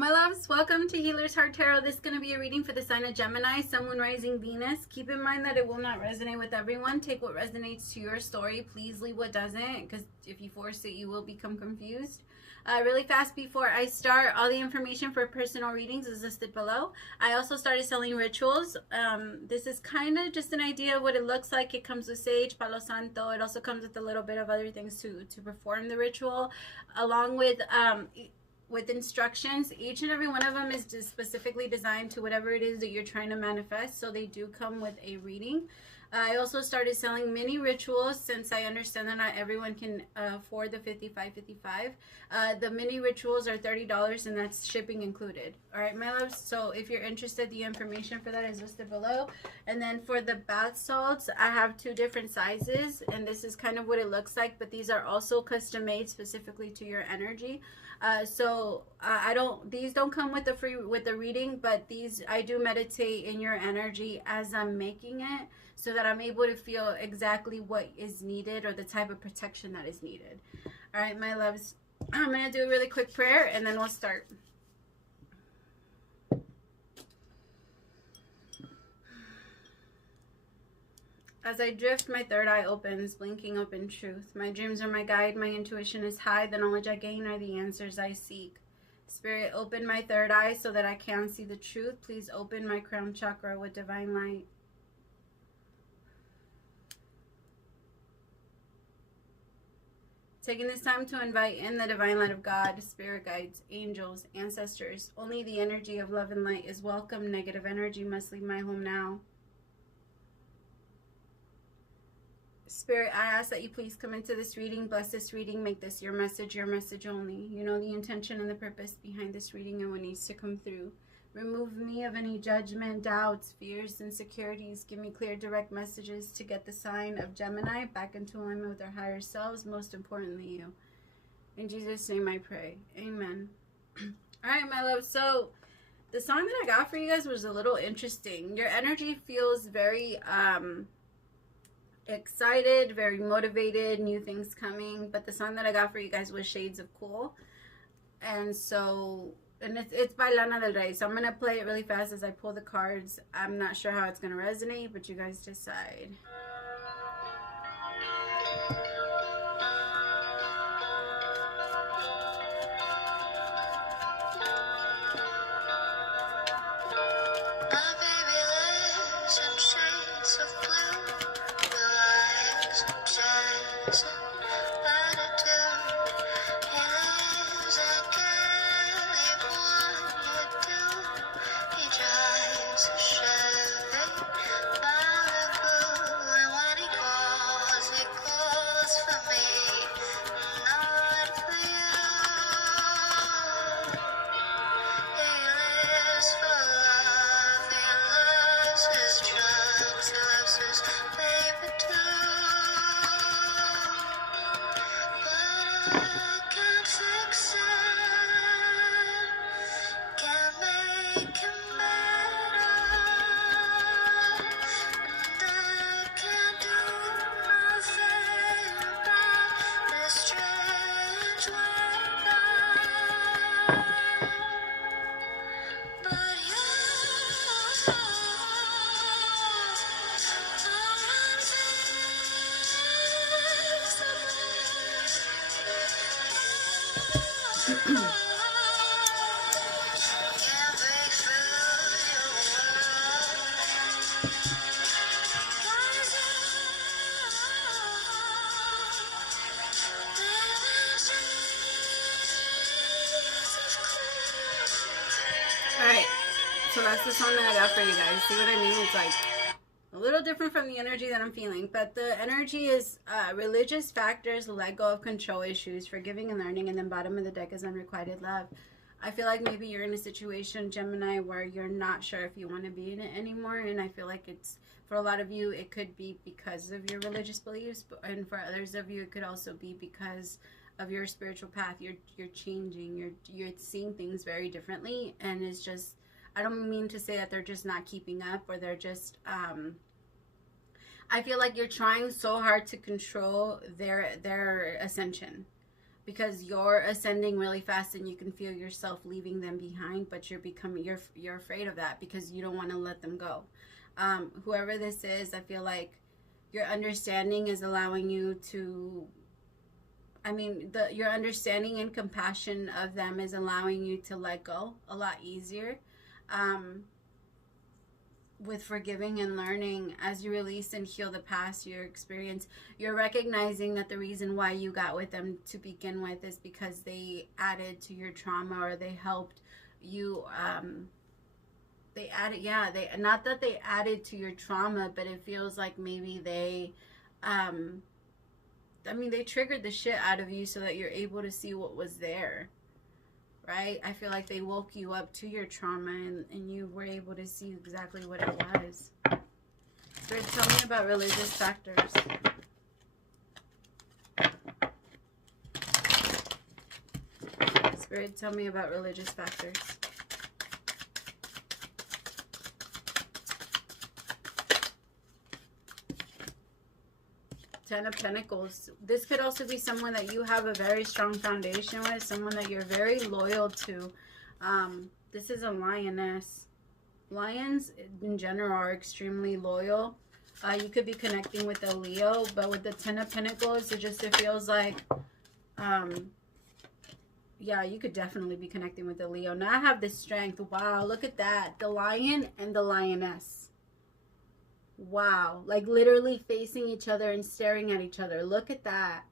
My loves, welcome to Healer's Heart Tarot. This is going to be a reading for the sign of Gemini, Sun, Moon, Rising, Venus. Keep in mind that it will not resonate with everyone. Take what resonates to your story. Please leave what doesn't, because if you force it, you will become confused. Really fast before I start, all the information for personal readings is listed below. I also started selling rituals. This is kind of just an idea of what it looks like. It comes with sage, palo santo. It also comes with a little bit of other things to perform the ritual, along with instructions. Each and every one of them is just specifically designed to whatever it is that you're trying to manifest, so they do come with a reading. I also started selling mini rituals since I understand that not everyone can afford the $55.55. The mini rituals are $30 and that's shipping included. All right, my loves, so if you're interested, the information for that is listed below. And then for the bath salts, I have 2 different sizes, and this is kind of what it looks like, but these are also custom made specifically to your energy. These don't come with the reading, but these, I do meditate in your energy as I'm making it, so that I'm able to feel exactly what is needed or the type of protection that is needed. All right, my loves, I'm going to do a really quick prayer and then we'll start. As I drift, my third eye opens, blinking open truth. My dreams are my guide, my intuition is high, the knowledge I gain are the answers I seek. Spirit, open my third eye so that I can see the truth. Please open my crown chakra with divine light. Taking this time to invite in the divine light of God, spirit guides, angels, ancestors. Only the energy of love and light is welcome. Negative energy must leave my home now. Spirit, I ask that you please come into this reading, bless this reading, make this your message only. You know the intention and the purpose behind this reading and what needs to come through. Remove me of any judgment, doubts, fears, insecurities. Give me clear, direct messages to get the sign of Gemini back into alignment with their higher selves, most importantly you. In Jesus' name I pray. Amen. All right, my love. So the song that I got for you guys was a little interesting. Your energy feels very excited, very motivated, new things coming. But the song that I got for you guys was Shades of Cool. And so... and it's by Lana Del Rey, so I'm going to play it really fast as I pull the cards. I'm not sure how it's going to resonate, but you guys decide. My baby lives in shades of blue, blue eyes and jazz and attitude. He lives in California too. He drives a Chevy Malibu, and when he calls for me, not for you. He lives for love, he loves his drugs, he loves his baby too. But I can't fix it, can't make him better, and I can't do nothing about this strange weather. But you Alright, so that's the song that I got for you guys. See what I mean? It's like a little different from the energy that I'm feeling, but the energy is religious factors, let go of control issues, forgiving and learning, and then bottom of the deck is unrequited love. I feel like maybe you're in a situation, Gemini, where you're not sure if you want to be in it anymore, and I feel like it's, for a lot of you, it could be because of your religious beliefs, and for others of you, it could also be because of your spiritual path. You're changing, you're seeing things very differently, and it's just, I don't mean to say that they're just not keeping up, or they're just I feel like you're trying so hard to control their ascension, because you're ascending really fast and you can feel yourself leaving them behind, but you're afraid of that because you don't want to let them go. Whoever this is, I feel like your understanding is allowing you to, your understanding and compassion of them is allowing you to let go a lot easier. With forgiving and learning, as you release and heal the past, your experience, you're recognizing that the reason why you got with them to begin with is because they added to your trauma, or they helped you, not that they added to your trauma, but it feels like maybe they, they triggered the shit out of you so that you're able to see what was there. Right? I feel like they woke you up to your trauma and you were able to see exactly what it was. Spirit, tell me about religious factors. Spirit, tell me about religious factors. Ten of Pentacles. This could also be someone that you have a very strong foundation with, someone that you're very loyal to. This is a lioness. Lions in general are extremely loyal. You could be connecting with a Leo, but with the Ten of Pentacles, it feels like, yeah, you could definitely be connecting with a Leo. Now I have the Strength. Wow, look at that. The lion and the lioness. Wow, like literally facing each other and staring at each other. Look at that.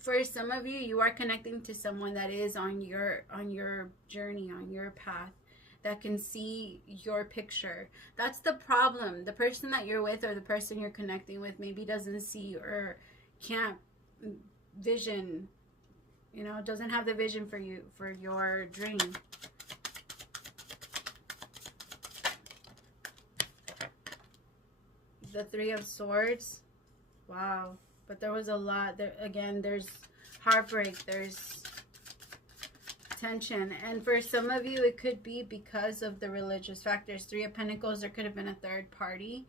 For some of you, you are connecting to someone that is on your journey, on your path, that can see your picture. That's the problem. The person that you're with, or the person you're connecting with, maybe doesn't see or can't vision, doesn't have the vision for you, for your dream. The Three of Swords. Wow. But there was a lot there. Again, there's heartbreak, there's tension, and for some of you it could be because of the religious factors. Three of Pentacles, there could have been a third party.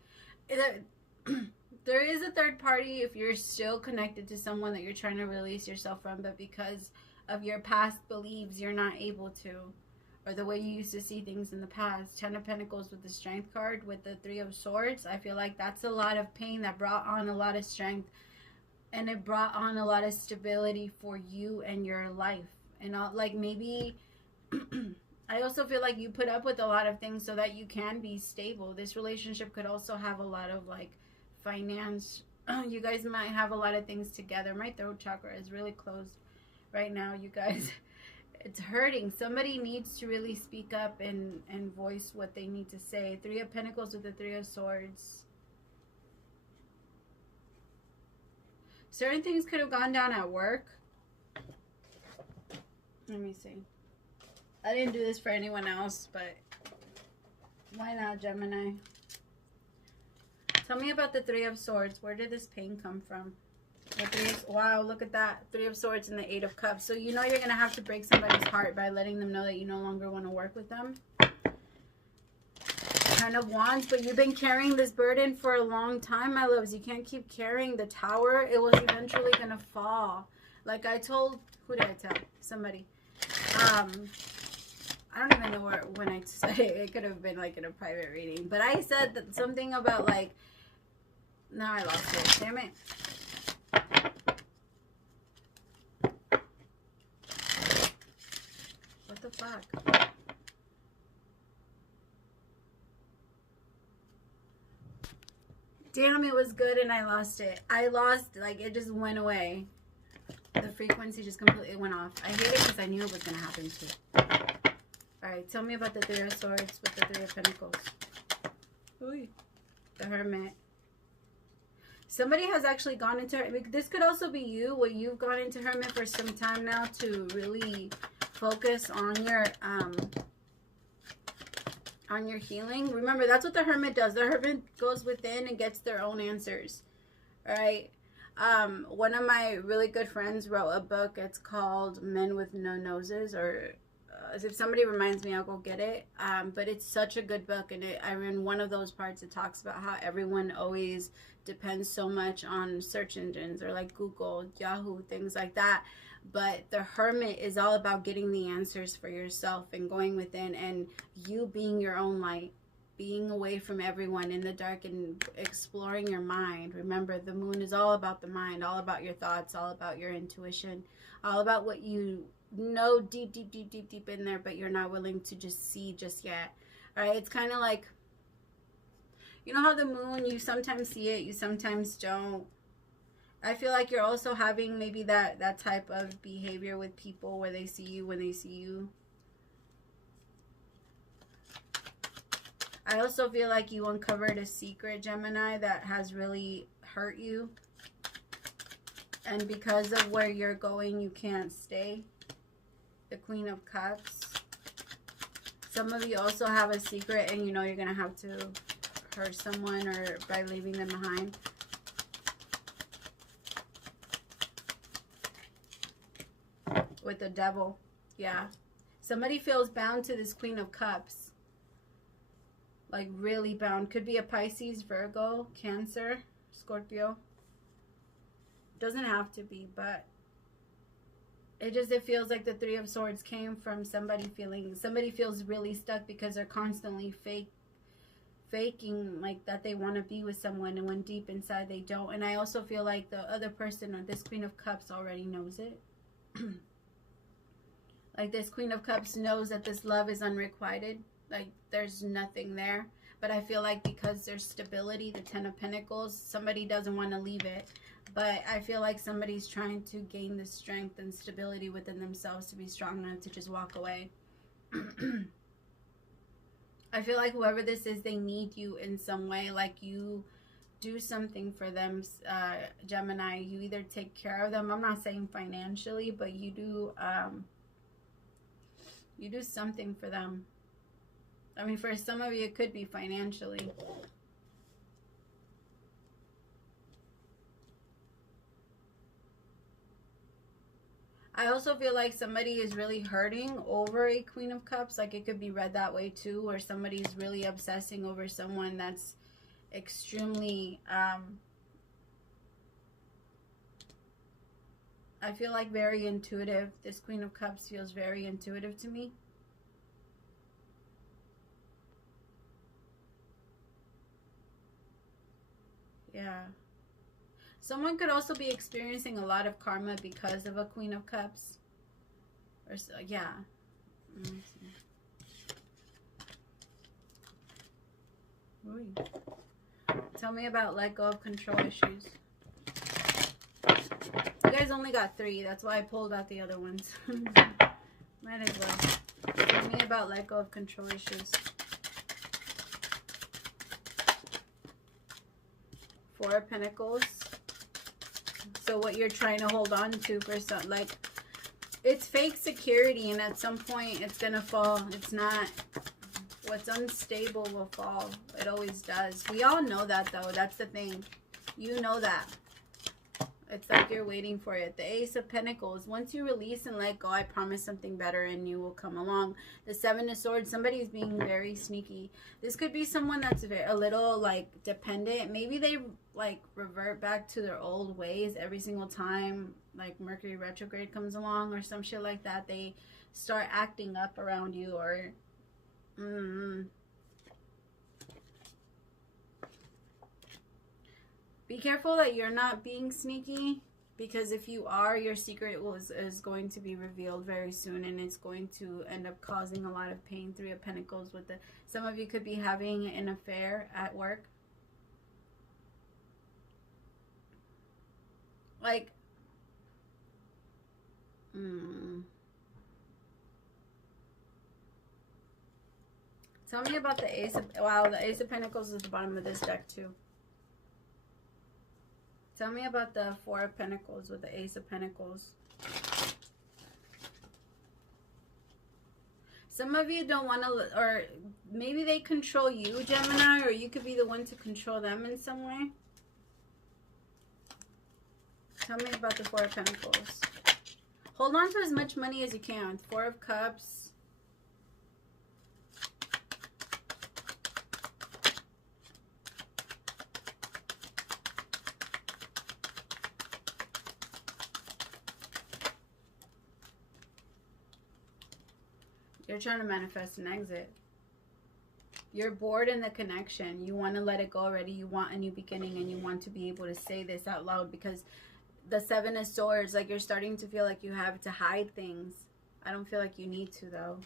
There is a third party if you're still connected to someone that you're trying to release yourself from, but because of your past beliefs you're not able to, or the way you used to see things in the past. Ten of Pentacles with the Strength card, with the Three of Swords. I feel like that's a lot of pain that brought on a lot of strength, and it brought on a lot of stability for you and your life. And like maybe I also feel like you put up with a lot of things so that you can be stable. This relationship could also have a lot of like finance. You guys might have a lot of things together. My throat chakra is really closed right now, you guys. It's hurting. Somebody needs to really speak up and voice what they need to say. Three of Pentacles with the Three of Swords. Certain things could have gone down at work. Let me see. I didn't do this for anyone else, but why not, Gemini? Tell me about the Three of Swords. Where did this pain come from? Wow, look at that. Three of Swords and the Eight of Cups. So you know you're going to have to break somebody's heart by letting them know that you no longer want to work with them. Ten of Wands, but you've been carrying this burden for a long time, my loves. You can't keep carrying the tower. It was eventually going to fall. Like I told, who did I tell? Somebody. I don't even know when I said it. It could have been like in a private reading. But I said that something about like, now I lost it. Damn it. What the fuck? Damn, it was good and I lost it. I lost, like, it just went away. The frequency just completely went off. I hate it because I knew it was going to happen too. Alright, tell me about the Three of Swords with the Three of Pentacles. Ooh, the Hermit. Somebody has actually gone into Hermit. This could also be you, where you've gone into Hermit for some time now to really focus on your healing. Remember, that's what the Hermit does. The Hermit goes within and gets their own answers. Alright? One of my really good friends wrote a book. It's called Men with No Noses, or if somebody reminds me, I'll go get it. But it's such a good book, and I'm in one of those parts. It talks about how everyone always depends so much on search engines, or like Google, Yahoo, things like that. But the Hermit is all about getting the answers for yourself and going within, and you being your own light, being away from everyone in the dark and exploring your mind. Remember, the moon is all about the mind, all about your thoughts, all about your intuition, all about what you know deep in there, but you're not willing to just see just yet. All right, it's kind of like, you know how the moon, you sometimes see it, you sometimes don't. I feel like you're also having maybe that type of behavior with people where they see you when they see you. I also feel like you uncovered a secret, Gemini, that has really hurt you. And because of where you're going, you can't stay. The Queen of Cups. Some of you also have a secret, and you know you're going to have to hurt someone or by leaving them behind. With the Devil. Yeah. Somebody feels bound to this Queen of Cups. Like really bound. Could be a Pisces, Virgo, Cancer, Scorpio. Doesn't have to be, but it feels like the Three of Swords came from somebody feels really stuck because they're constantly faking like that they want to be with someone, and when deep inside they don't. And I also feel like the other person, or this Queen of Cups, already knows it. Like this Queen of Cups knows that this love is unrequited. Like there's nothing there. But I feel like because there's stability, the Ten of Pentacles, somebody doesn't want to leave it. But I feel like somebody's trying to gain the strength and stability within themselves to be strong enough to just walk away. I feel like whoever this is, they need you in some way. Like you do something for them, Gemini. You either take care of them. I'm not saying financially, but you do something for them. I mean, for some of you, it could be financially. I also feel like somebody is really hurting over a Queen of Cups. Like it could be read that way too, or somebody's really obsessing over someone that's extremely, I feel like very intuitive. This Queen of Cups feels very intuitive to me. Yeah. Someone could also be experiencing a lot of karma because of a Queen of Cups. Or so, yeah. Ooh. Tell me about let go of control issues. You guys only got 3. That's why I pulled out the other ones. Might as well. Tell me about let go of control issues. 4 of Pentacles. So what you're trying to hold on to for some, like, it's fake security, and at some point it's gonna fall. It's not, what's unstable will fall. It always does. We all know that though. That's the thing. You know that. It's like you're waiting for it. The Ace of Pentacles. Once you release and let go, I promise something better and you will come along. The Seven of Swords. Somebody is being very sneaky. This could be someone that's a little like dependent. Maybe they like revert back to their old ways every single time like Mercury retrograde comes along or some shit like that. They start acting up around you, or be careful that you're not being sneaky, because if you are, your secret is going to be revealed very soon, and it's going to end up causing a lot of pain. 3 of Pentacles with the, some of you could be having an affair at work. Like, tell me about the Ace of, wow, the Ace of Pentacles is at the bottom of this deck too. Tell me about the 4 of Pentacles with the Ace of Pentacles. Some of you don't want to, or maybe they control you, Gemini, or you could be the one to control them in some way. Tell me about the 4 of Pentacles. Hold on to as much money as you can. 4 of Cups, You're trying to manifest an exit. You're bored in the connection. You want to let it go already. You want a new beginning, and you want to be able to say this out loud, because the Seven of Swords, like, you're starting to feel like you have to hide things. I don't feel like you need to, though.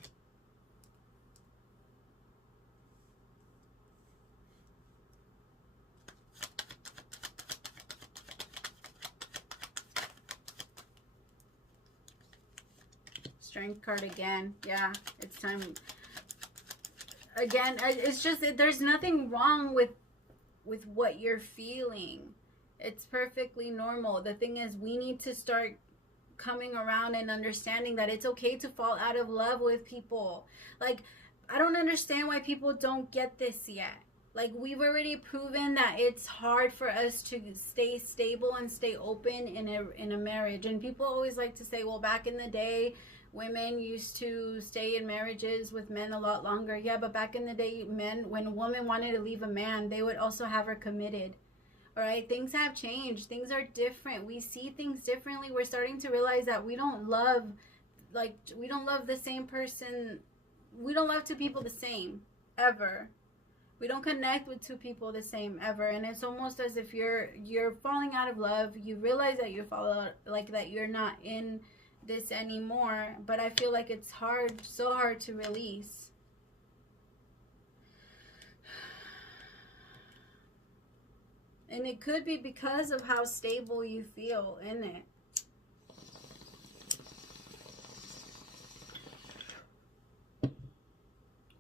Strength card again. Yeah, it's time. Again, it's just, there's nothing wrong with what you're feeling. It's perfectly normal. The thing is, we need to start coming around and understanding that it's okay to fall out of love with people. Like, I don't understand why people don't get this yet. Like, we've already proven that it's hard for us to stay stable and stay open in a marriage. And people always like to say, well, back in the day, women used to stay in marriages with men a lot longer. Yeah, but back in the day, men, when a woman wanted to leave a man, they would also have her committed. All right, things have changed. Things are different. We see things differently. We're starting to realize that we don't love, like, we don't love the same person. We don't love two people the same, ever. We don't connect with two people the same, ever. And it's almost as if you're falling out of love. You realize that you fall out, like, that you're not in this anymore. But I feel like it's hard, so hard to release. And it could be because of how stable you feel in it.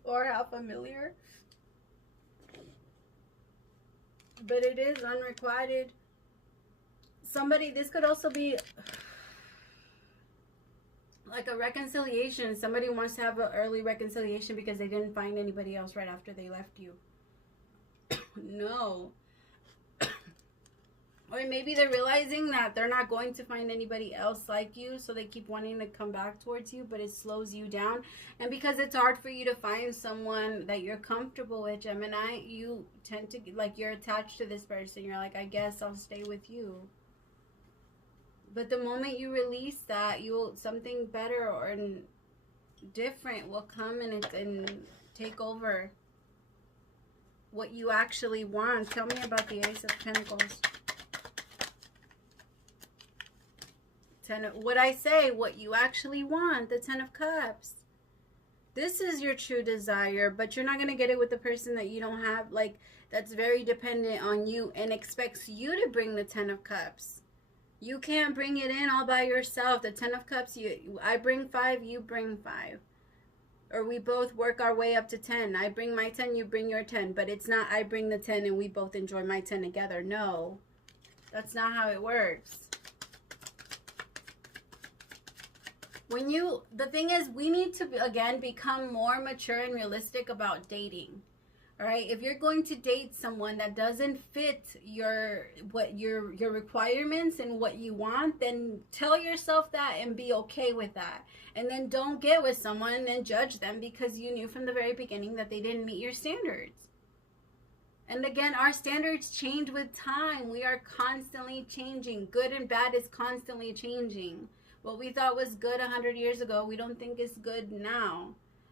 Or how familiar. But it is unrequited. Somebody, this could also be like a reconciliation. Somebody wants to have an early reconciliation because they didn't find anybody else right after they left you. No. Or maybe they're realizing that they're not going to find anybody else like you, so they keep wanting to come back towards you, but it slows you down. And because it's hard for you to find someone that you're comfortable with, Gemini, you tend to, like, you're attached to this person. You're like, I guess I'll stay with you. But the moment you release that, something better or different will come and take over what you actually want. Tell me about the Ace of Pentacles. What I say, what you actually want, the Ten of Cups. This is your true desire, but you're not going to get it with the person that you don't have, like, that's very dependent on you and expects you to bring the Ten of Cups. You can't bring it in all by yourself. The Ten of Cups, I bring 5, you bring 5. Or we both work our way up to 10. I bring my 10, you bring your 10. But it's not I bring the 10 and we both enjoy my 10 together. No, that's not how it works. The thing is, we need to, again, become more mature and realistic about dating. All right, if you're going to date someone that doesn't fit your requirements and what you want, then tell yourself that and be okay with that. And then don't get with someone and judge them because you knew from the very beginning that they didn't meet your standards. And again, our standards change with time. We are constantly changing. Good and bad is constantly changing. What we thought was good 100 years ago, we don't think is good now.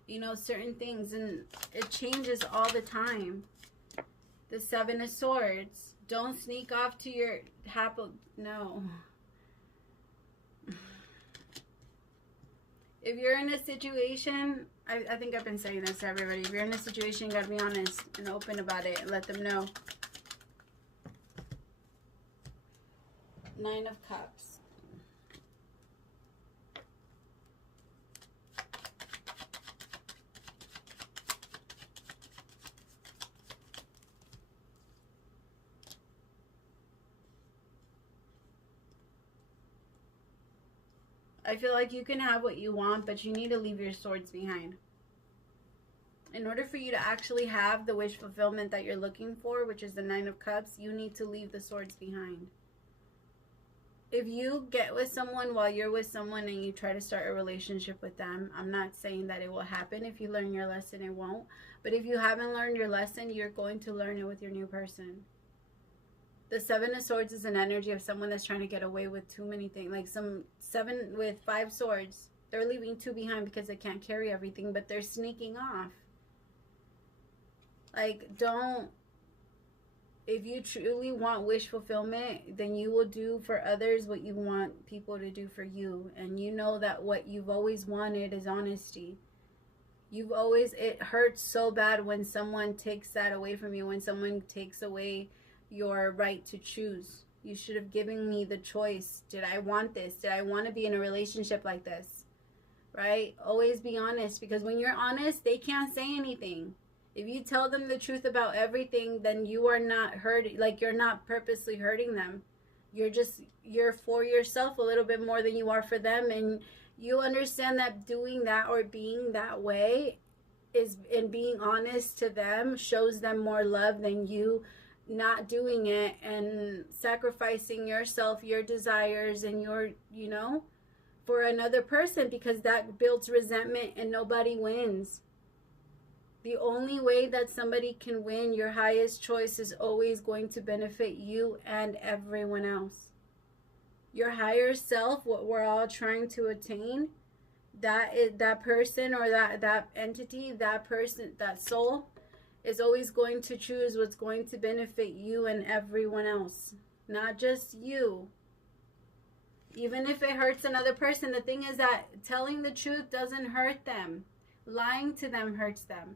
You know, certain things, and it changes all the time. The Seven of Swords. Don't sneak off to your no. If you're in a situation, I think I've been saying this to everybody. If you're in a situation, you gotta be honest and open about it and let them know. Nine of Cups. I feel like you can have what you want, but you need to leave your swords behind. In order for you to actually have the wish fulfillment that you're looking for, which is the Nine of Cups, you need to leave the swords behind. If you get with someone while you're with someone and you try to start a relationship with them, I'm not saying that it will happen. If you learn your lesson, it won't. But if you haven't learned your lesson, you're going to learn it with your new person. The Seven of Swords is an energy of someone that's trying to get away with too many things. Like some 7 with 5 swords. They're leaving 2 behind because they can't carry everything, but they're sneaking off. Like, don't, if you truly want wish fulfillment, then you will do for others what you want people to do for you. And you know that what you've always wanted is honesty. You've always, it hurts so bad when someone takes that away from you, when someone takes away your right to choose. You should have given me the choice. Did I want this? Did I want to be in a relationship like this? Right? Always be honest, because when you're honest, they can't say anything. If you tell them the truth about everything, then you are not hurting, like you're not purposely hurting them. You're for yourself a little bit more than you are for them, and you understand that doing that or being that way is, and being honest to them shows them more love than you not doing it and sacrificing yourself, your desires, and your, you know, for another person, because that builds resentment and nobody wins. The only way that somebody can win, your highest choice, is always going to benefit you and everyone else. Your higher self, what we're all trying to attain, that person or that entity, that person, that soul, is always going to choose what's going to benefit you and everyone else, not just you. Even if it hurts another person, the thing is that telling the truth doesn't hurt them. Lying to them hurts them.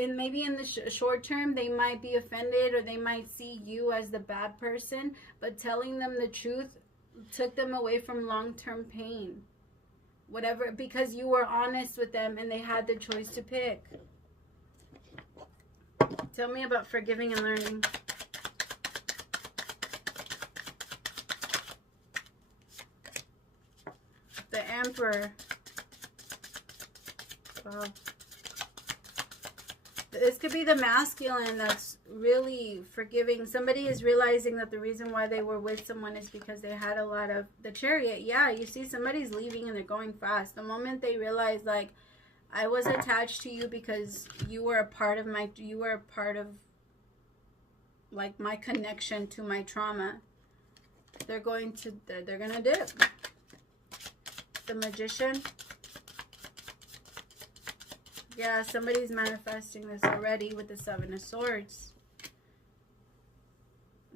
And maybe in the short term, they might be offended or they might see you as the bad person, but telling them the truth took them away from long-term pain. Whatever, because you were honest with them and they had the choice to pick. Tell me about forgiving and learning. The Emperor. Wow. This could be the masculine that's really forgiving. Somebody is realizing that the reason why they were with someone is because they had a lot of the Chariot. Yeah, you see somebody's leaving and they're going fast. The moment they realize, like, I was attached to you because you were a part of my, you were a part of, like, my connection to my trauma, they're going to dip. The Magician. Yeah, somebody's manifesting this already with the 7 of Swords.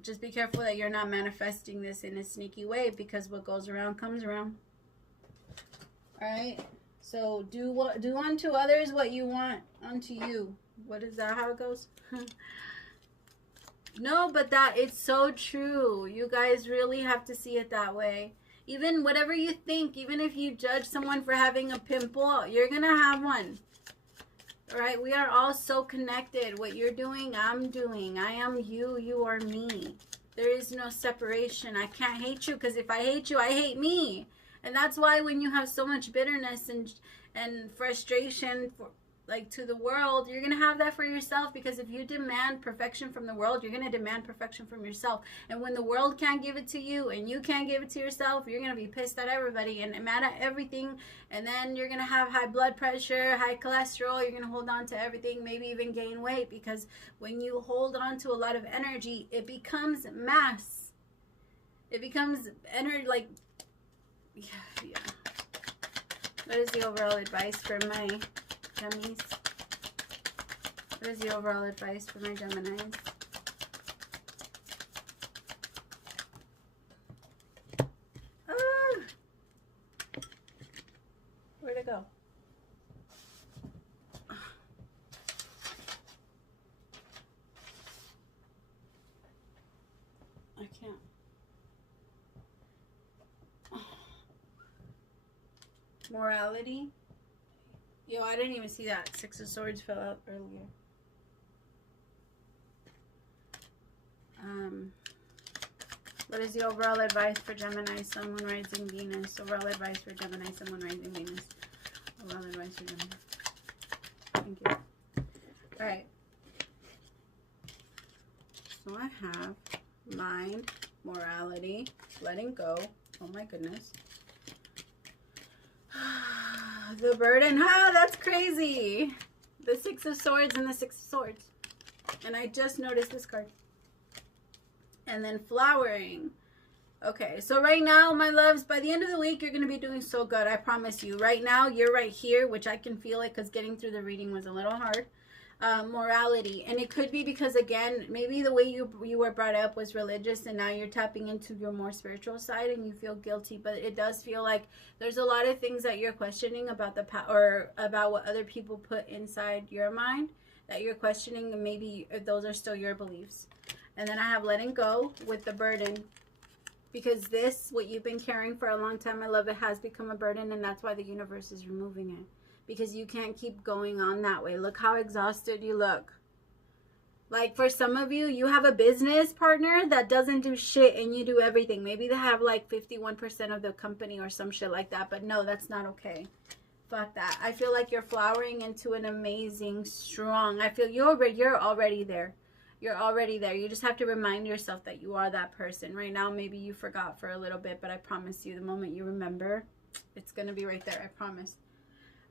Just be careful that you're not manifesting this in a sneaky way, because what goes around comes around. Alright? So do unto others what you want unto you. What is that, how it goes? No, but that, it's so true. You guys really have to see it that way. Even whatever you think, even if you judge someone for having a pimple, you're going to have one. Right? We are all so connected. What you're doing, I'm doing. I am you, you are me. There is no separation. I can't hate you, because if I hate you, I hate me. And that's why when you have so much bitterness and frustration for, like, to the world, you're going to have that for yourself, because if you demand perfection from the world, you're going to demand perfection from yourself. And when the world can't give it to you and you can't give it to yourself, you're going to be pissed at everybody and mad at everything. And then you're going to have high blood pressure, high cholesterol. You're going to hold on to everything, maybe even gain weight, because when you hold on to a lot of energy, it becomes mass. It becomes energy, like, yeah. What is the overall advice for my Gemmies? What is the overall advice for my Geminis? Ah! Where'd it go? I can't. Morality. Yo, I didn't even see that. 6 of Swords fell out earlier. What is the overall advice for Gemini, Sun, Moon, Rising, Venus? Overall advice for Gemini, Sun, Moon, Rising, Venus. Overall advice for Gemini. Thank you. Alright. So I have mind, morality, letting go. Oh my goodness. The burden. Ah, that's crazy. The 6 of Swords and the 6 of Swords. And I just noticed this card. And then flowering. Okay, so right now, my loves, by the end of the week, you're going to be doing so good. I promise you. Right now, you're right here, which I can feel it because getting through the reading was a little hard. Morality. And it could be because, again, maybe the way you were brought up was religious, and now you're tapping into your more spiritual side and you feel guilty. But it does feel like there's a lot of things that you're questioning about the or about what other people put inside your mind that you're questioning, and maybe those are still your beliefs. And then I have letting go with the burden. Because this, what you've been carrying for a long time, I love it, has become a burden, and that's why the universe is removing it. Because you can't keep going on that way. Look how exhausted you look. Like, for some of you, you have a business partner that doesn't do shit and you do everything. Maybe they have like 51% of the company or some shit like that. But no, that's not okay. Fuck that. I feel like you're flowering into an amazing, strong. I feel you're already there. You're already there. You just have to remind yourself that you are that person. Right now, maybe you forgot for a little bit, but I promise you, the moment you remember, it's going to be right there. I promise.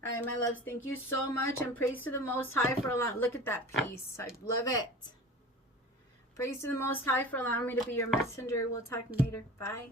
All right, my loves, thank you so much. And praise to the Most High for allowing... Look at that peace. I love it. Praise to the Most High for allowing me to be your messenger. We'll talk later. Bye.